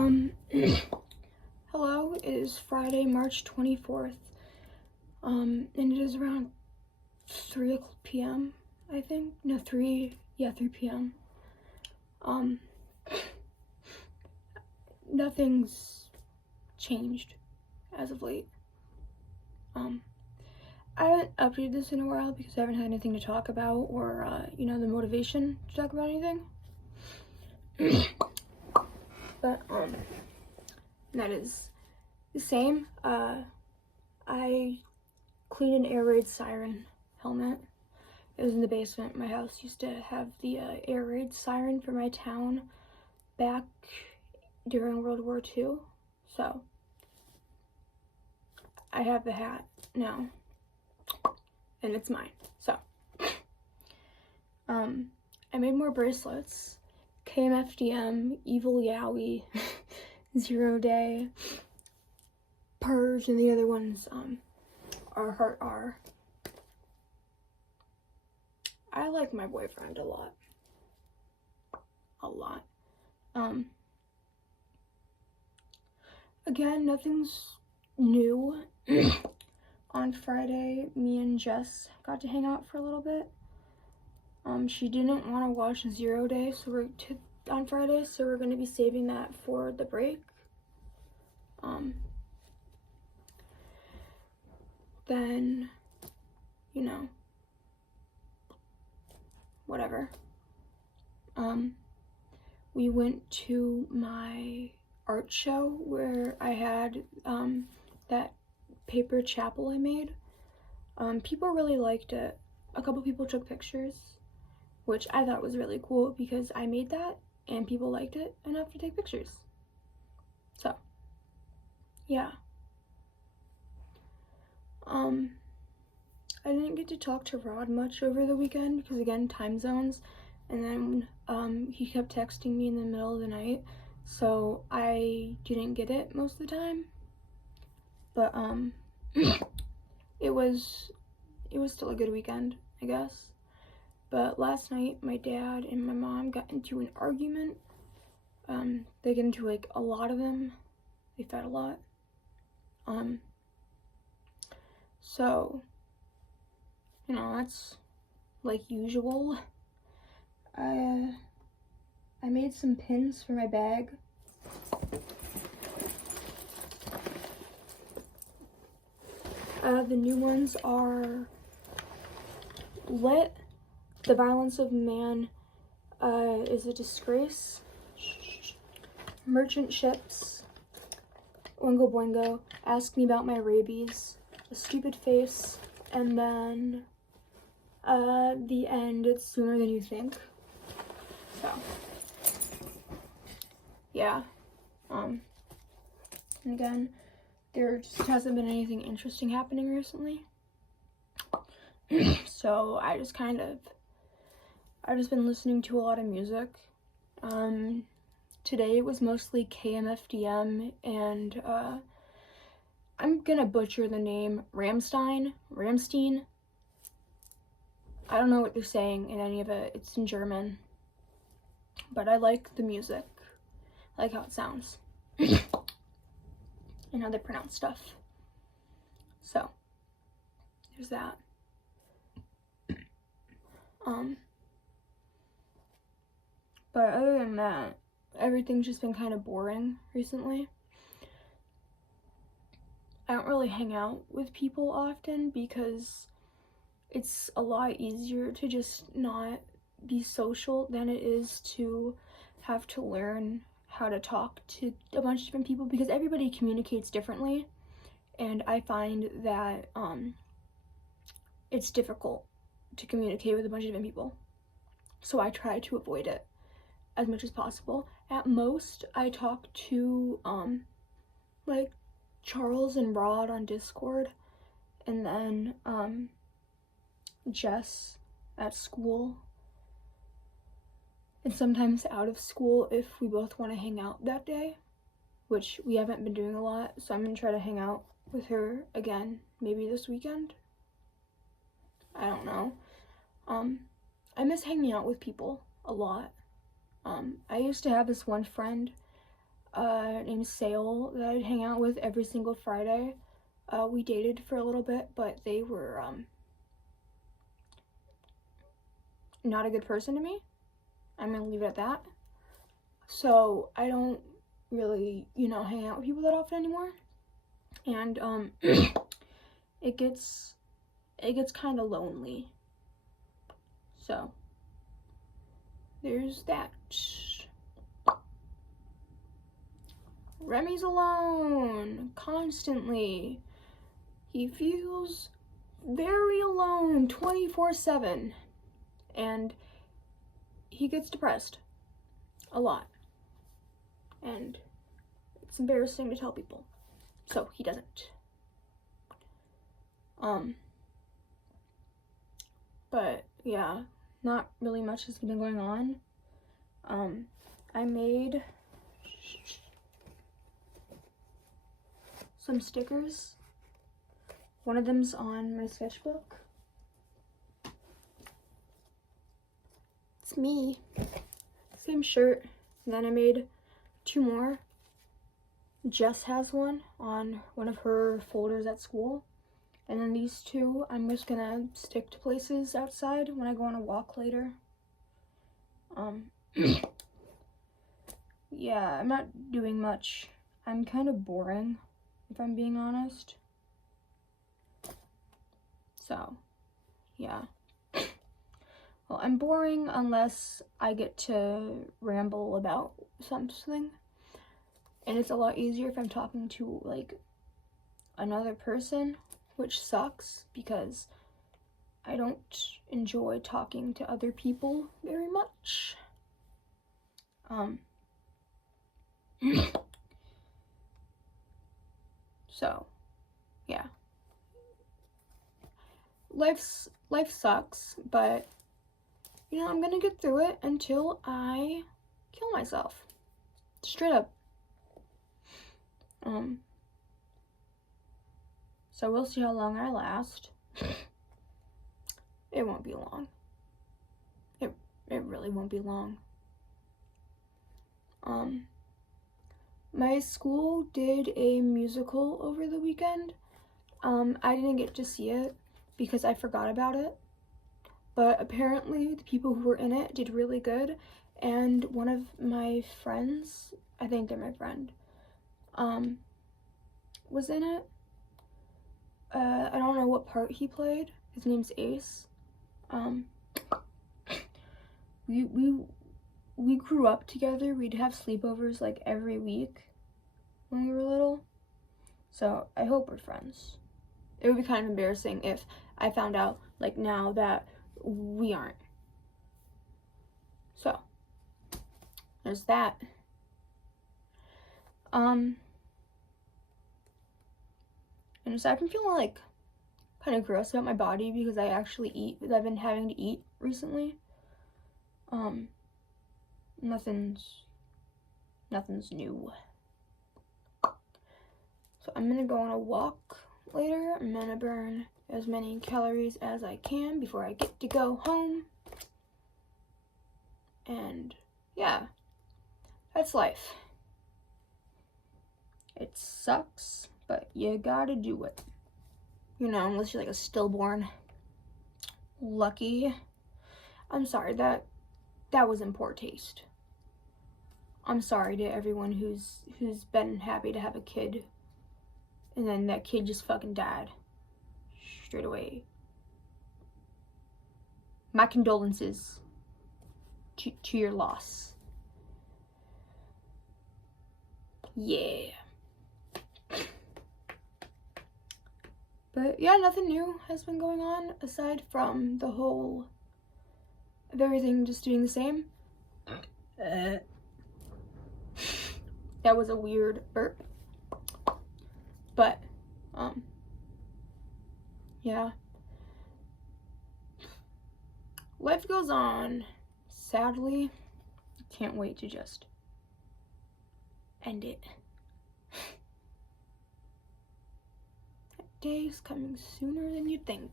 Um, Hello, it is Friday, March 24th, and it is around 3 p.m., I think. No, 3 p.m. Nothing's changed as of late. I haven't updated this in a while because I haven't had anything to talk about or, the motivation to talk about anything. But, that is the same. I cleaned an air raid siren helmet. It was in the basement. My house used to have the air raid siren for my town back during World War II. So, I have the hat now. And it's mine. So, I made more bracelets. KMFDM, Evil Yowie, Zero Day, Purge, and the other ones, are Heart R. I like my boyfriend a lot. Again, nothing's new. On Friday, me and Jess got to hang out for a little bit. She didn't want to watch Zero Day on Friday, so we're going to be saving that for the break. Then, whatever. We went to my art show where I had that paper chapel I made. People really liked it. A couple people took pictures, which I thought was really cool because I made that and people liked it enough to take pictures. So, yeah. I didn't get to talk to Rod much over the weekend because, again, time zones. And then he kept texting me in the middle of the night, so I didn't get it most of the time. But it was still a good weekend, I guess. But last night, my dad and my mom got into an argument. They get into a lot of them. They fight a lot. So, that's like usual. I made some pins for my bag. The new ones are Let the Violence of Man is a Disgrace, Merchant Ships, Oingo Boingo, Ask Me About My Rabies, A Stupid Face, and then the end, It's Sooner Than You Think. So, yeah. And again, there just hasn't been anything interesting happening recently. So I've just been listening to a lot of music. Today it was mostly KMFDM and I'm gonna butcher the name, Rammstein. I don't know what they're saying in any of it. It's in German. But I like the music. I like how it sounds. And how they pronounce stuff. So, there's that. But other than that, everything's just been kind of boring recently. I don't really hang out with people often because it's a lot easier to just not be social than it is to have to learn how to talk to a bunch of different people because everybody communicates differently, and I find that it's difficult to communicate with a bunch of different people. So I try to avoid it as much as possible. At most, I talk to like Charles and Rod on Discord, and then Jess at school, and sometimes out of school if we both want to hang out that day, which we haven't been doing a lot, so I'm gonna try to hang out with her again maybe this weekend. I don't know. I miss hanging out with people a lot. I used to have this one friend named Sale that I'd hang out with every single Friday. We dated for a little bit, but they were not a good person to me. I'm gonna leave it at that. So I don't really, hang out with people that often anymore. And it gets kind of lonely. So there's that. Remy's alone constantly. He feels very alone 24/7, and he gets depressed a lot, and it's embarrassing to tell people, so he doesn't. But yeah, not really much has been going on. I made some stickers. One of them's on my sketchbook. It's me. Same shirt. And then I made 2 more. Jess has one on one of her folders at school. And then these 2 I'm just gonna stick to places outside when I go on a walk later. Yeah, I'm not doing much. I'm kind of boring, if I'm being honest. So, yeah. Well, I'm boring unless I get to ramble about something. And it's a lot easier if I'm talking to, like, another person, which sucks because I don't enjoy talking to other people very much. So, yeah. Life sucks, but I'm gonna get through it until I kill myself. Straight up. So we'll see how long I last. It won't be long. It really won't be long. My school did a musical over the weekend. I didn't get to see it because I forgot about it. But apparently the people who were in it did really good. And one of my friends, I think they're my friend, was in it. I don't know what part he played. His name's Ace. We grew up together. We'd have sleepovers like every week when we were little. So I hope we're friends. It would be kind of embarrassing if I found out like now that we aren't. So there's that. And so I've been feeling like kind of gross about my body because I actually eat. I've been having to eat recently. Nothing's new. So I'm gonna go on a walk later. I'm gonna burn as many calories as I can before I get to go home. And yeah, that's life. It sucks, but you gotta do it. Unless you're like a stillborn. Lucky. I'm sorry, that was in poor taste. I'm sorry to everyone who's been happy to have a kid and then that kid just fucking died straight away. My condolences to your loss. Yeah. But yeah, nothing new has been going on aside from the whole of everything just doing the same. That was a weird burp. But, yeah. Life goes on. Sadly, can't wait to just end it. That day is coming sooner than you'd think.